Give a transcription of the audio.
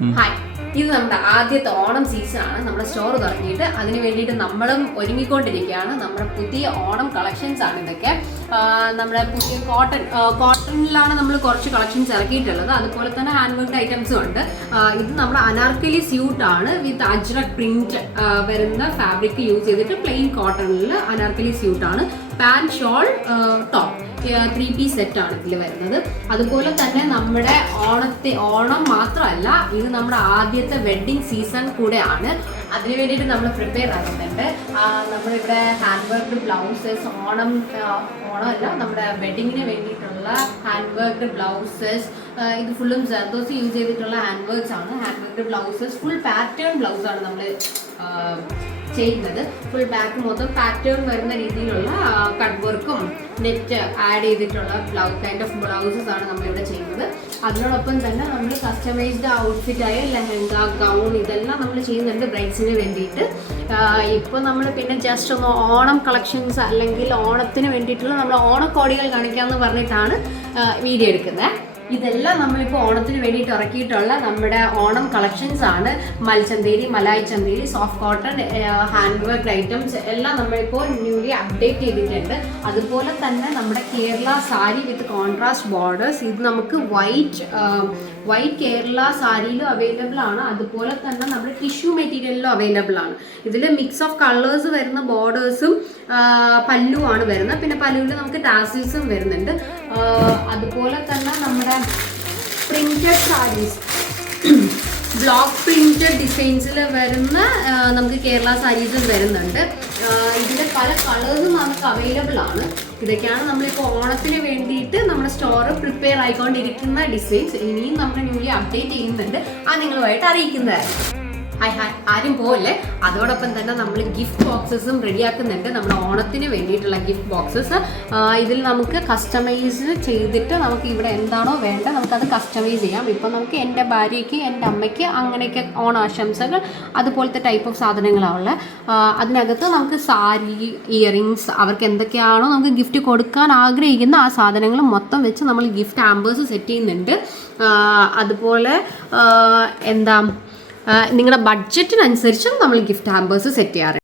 Hi, ഇത് നമ്മുടെ ആദ്യത്തെ ഓണം സീസണാണ്. നമ്മുടെ സ്റ്റോർ തുടങ്ങിയിട്ട് അതിന് വേണ്ടിയിട്ട് നമ്മളും ഒരുങ്ങിക്കൊണ്ടിരിക്കുകയാണ്. നമ്മുടെ പുതിയ ഓണം കളക്ഷൻസ് ആണ് ഇതൊക്കെ. നമ്മുടെ പുതിയ കോട്ടണിലാണ് നമ്മൾ കുറച്ച് കളക്ഷൻസ് ഇറക്കിയിട്ടുള്ളത്. അതുപോലെ തന്നെ ഹാൻഡ് വർക്ക് ഐറ്റംസും ഉണ്ട്. ഇത് നമ്മുടെ അനാർക്കലി സ്യൂട്ടാണ് വിത്ത് അജ്രക് പ്രിന്റ് വരുന്ന ഫാബ്രിക് യൂസ് ചെയ്തിട്ട് പ്ലെയിൻ കോട്ടണിൽ അനാർക്കലി സ്യൂട്ടാണ്. പാൻറ്, ഷോൾ, ടോപ്പ് 3 പീസ് സെറ്റാണ് ഇതിൽ വരുന്നത്. അതുപോലെ തന്നെ നമ്മുടെ ഓണം മാത്രമല്ല, ഇത് നമ്മുടെ ആദ്യത്തെ വെഡ്ഡിങ് സീസൺ കൂടെയാണ്. അതിന് വേണ്ടിയിട്ട് നമ്മൾ പ്രിപ്പയർ ആക്കുന്നുണ്ട്. നമ്മളിവിടെ ഹാൻഡ് വർക്ക്ഡ് ബ്ലൗസസ്, ഓണമല്ല, നമ്മുടെ വെഡ്ഡിങ്ങിന് വേണ്ടിയിട്ടുള്ള ഹാൻഡ് വർക്ക്ഡ് ബ്ലൗസസ്, ഇത് ഫുള്ളും ജർദോസി യൂസ് ചെയ്തിട്ടുള്ള ഹാൻഡ് വർക്ക്സ് ആണ്. Hand worked blouses, full pattern ബ്ലൗസാണ് നമ്മൾ ചെയ്യുന്നത്. ഫുൾ ബാക്ക് മൊത്തം പാറ്റേൺ വരുന്ന രീതിയിലുള്ള കട്ട് വർക്കും നെറ്റ് ആഡ് ചെയ്തിട്ടുള്ള കൈൻഡ് ഓഫ് ബ്ലൗസസ് ആണ് നമ്മളിവിടെ ചെയ്യുന്നത്. അതിനോടൊപ്പം തന്നെ നമ്മൾ കസ്റ്റമൈസ്ഡ് ഔട്ട്ഫിറ്റായ ലെഹങ്ക, ഗൗൺ, ഇതെല്ലാം നമ്മൾ ചെയ്യുന്നുണ്ട് ബ്രൈഡ്സിന് വേണ്ടിയിട്ട്. ഇപ്പോൾ നമ്മൾ പിന്നെ ജസ്റ്റ് ഒന്ന് ഓണം കളക്ഷൻസ് അല്ലെങ്കിൽ ഓണത്തിന് വേണ്ടിയിട്ടുള്ള നമ്മൾ ഓണക്കോടികൾ കാണിക്കാമെന്ന് പറഞ്ഞിട്ടാണ് വീഡിയോ എടുക്കുന്നത്. ഇതെല്ലാം നമ്മളിപ്പോൾ ഓണത്തിന് വേണ്ടിയിട്ട് ഇറക്കിയിട്ടുള്ള നമ്മുടെ ഓണം കളക്ഷൻസ് ആണ്. Mulchanderi, malai Chanderi, soft cotton, hand work items എല്ലാം നമ്മളിപ്പോൾ ന്യൂലി അപ്ഡേറ്റ് ചെയ്തിട്ടുണ്ട്. അതുപോലെ തന്നെ നമ്മുടെ Kerala sari with contrast borders, ഇത് നമുക്ക് വൈറ്റ് കേരള സാരിയിലും അവൈലബിൾ ആണ്. അതുപോലെ തന്നെ നമ്മുടെ ടിഷ്യൂ മെറ്റീരിയലിലും അവൈലബിൾ ആണ്. ഇതിൽ മിക്സ് ഓഫ് കളേഴ്സ് വരുന്ന ബോർഡേഴ്സും പല്ലുവാണ് വരുന്നത്. പിന്നെ പല്ലുവിൽ നമുക്ക് ടാസിൽസും വരുന്നുണ്ട്. അതുപോലെ തന്നെ നമ്മുടെ പ്രിന്റഡ് സാരീസ്, ബ്ലോക്ക് പ്രിന്റഡ് ഡിസൈൻസിൽ വരുന്ന നമുക്ക് കേരള സാരീസും വരുന്നുണ്ട്. ഇതിൻ്റെ പല കളേഴ്സും നമുക്ക് അവൈലബിൾ ആണ്. ഇതൊക്കെയാണ് നമ്മളിപ്പോൾ ഓണത്തിന് വേണ്ടിയിട്ട് നമ്മുടെ സ്റ്റോർ പ്രിപ്പയർ ആയിക്കൊണ്ടിരിക്കുന്ന ഡിസൈൻസ്. ഇനിയും നമ്മൾ ന്യൂലി അപ്ഡേറ്റ് ചെയ്യുന്നുണ്ട്. അത് നിങ്ങളുമായിട്ട് അറിയിക്കുന്നതായിരിക്കും. ഹായ്, ആരും പോവല്ലേ. അതോടൊപ്പം തന്നെ നമ്മൾ ഗിഫ്റ്റ് ബോക്സസും റെഡിയാക്കുന്നുണ്ട്. നമ്മുടെ ഓണത്തിന് വേണ്ടിയിട്ടുള്ള ഗിഫ്റ്റ് ബോക്സസ്. ഇതിൽ നമുക്ക് കസ്റ്റമൈസ് ചെയ്തിട്ട് നമുക്ക് ഇവിടെ എന്താണോ വേണ്ടത് നമുക്കത് കസ്റ്റമൈസ് ചെയ്യാം. ഇപ്പം നമുക്ക് എൻ്റെ ഭാര്യയ്ക്ക്, എൻ്റെ അമ്മയ്ക്ക്, അങ്ങനെയൊക്കെ ഓണാശംസകൾ, അതുപോലത്തെ ടൈപ്പ് ഓഫ് സാധനങ്ങളാണ് ഉള്ളത്. അതിനകത്ത് നമുക്ക് സാരി, ഇയറിങ്സ്, അവർക്ക് എന്തൊക്കെയാണോ നമുക്ക് ഗിഫ്റ്റ് കൊടുക്കാൻ ആഗ്രഹിക്കുന്ന ആ സാധനങ്ങൾ മൊത്തം വെച്ച് നമ്മൾ ഗിഫ്റ്റ് ആമ്പേഴ്സ് സെറ്റ് ചെയ്യുന്നുണ്ട്. അതുപോലെ നിങ്ങളുടെ ബഡ്ജറ്റിനനുസരിച്ചും നമ്മൾ ഗിഫ്റ്റ് ഹാമ്പേഴ്സ് സെറ്റ് ചെയ്യാറുണ്ട്.